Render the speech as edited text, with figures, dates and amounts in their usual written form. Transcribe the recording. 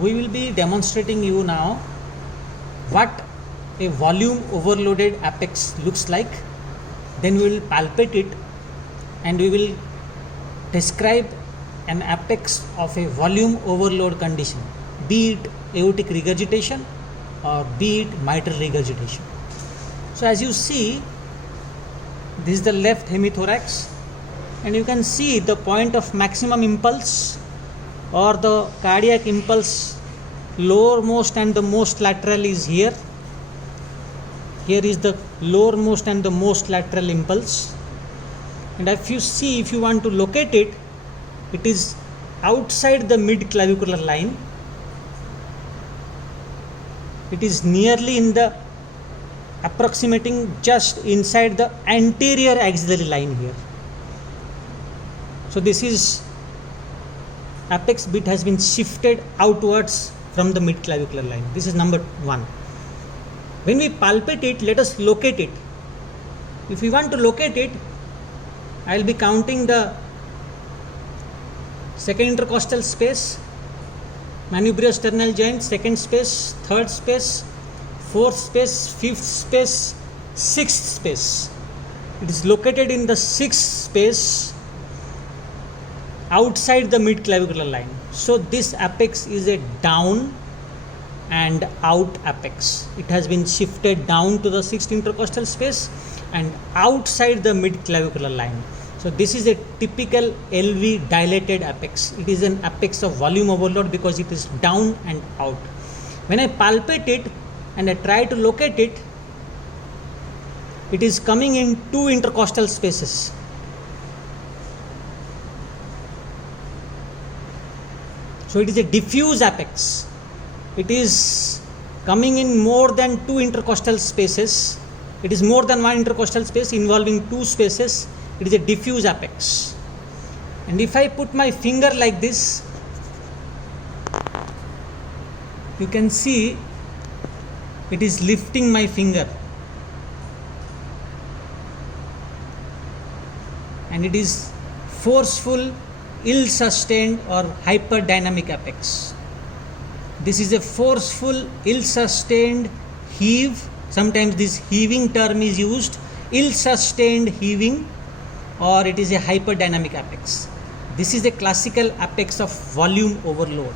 we will be demonstrating you now what a volume overloaded apex looks like. Then we will palpate it and we will describe an apex of a volume overload condition, be it aortic regurgitation or be it mitral regurgitation. So as you see, this is the left hemithorax, and you can see the point of maximum impulse or the cardiac impulse lowermost and the most lateral is here. Here is the lowermost and the most lateral impulse, and if you see, if you want to locate it, it is outside the mid clavicular line. It is nearly in the approximating just inside the anterior axillary line here. So this is apex bit has been shifted outwards from the mid clavicular line. This is number one. When we palpate it, let us locate it. If we want to locate it, I will be counting the second intercostal space, manubriosternal joint, second space, third space, fourth space, fifth space, sixth space. It is located in the sixth space outside the mid clavicular line. So this apex is a down and out apex. It has been shifted down to the sixth intercostal space and outside the mid clavicular line. So this is a typical LV dilated apex. It is an apex of volume overload because it is down and out. When I palpate it and I try to locate it, it is coming in two intercostal spaces. So it is a diffuse apex. It is coming in more than two intercostal spaces. It is more than one intercostal space involving two spaces. It is a diffuse apex. And if I put my finger like this, you can see it is lifting my finger, and it is forceful, ill sustained or hyperdynamic apex. This is a forceful, ill sustained heave. Sometimes this heaving term is used, ill sustained heaving, or it is a hyperdynamic apex. This is a classical apex of volume overload.